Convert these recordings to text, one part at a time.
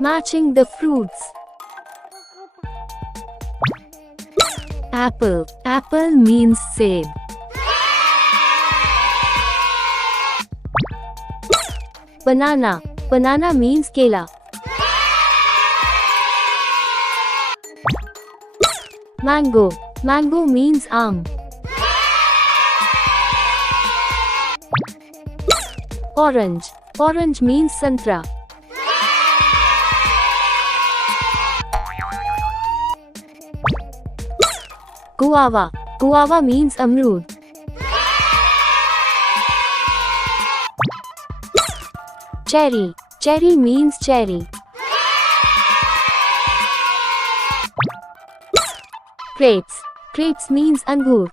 Matching the fruits. Apple. Apple means save. Banana. Banana means kela. Mango. Mango means aam. Orange. Orange means santra. Guava. Guava means amrud. Cherry. Cherry means cherry. Grapes. Grapes means angur.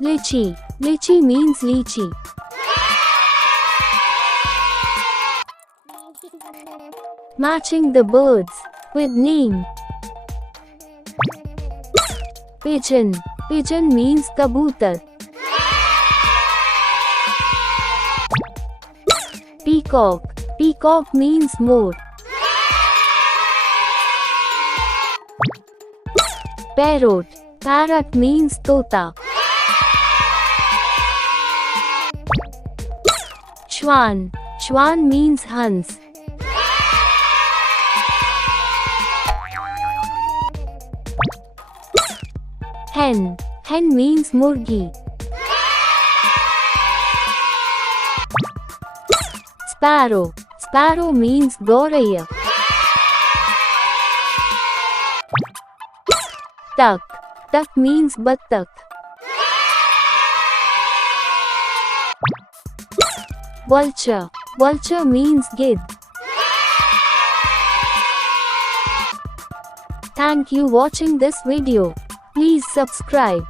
Lychee. Lychee means lychee. Matching the birds with name. Pigeon. Pigeon means kabutar. Peacock. Peacock means more. Parrot. Parrot means tota. Swan. Swan means hans. Hen. Hen means murgi. Sparrow. Sparrow means goraya. Duck. Duck means battak. Vulture. Vulture means gid. Thank you watching this video. Please subscribe.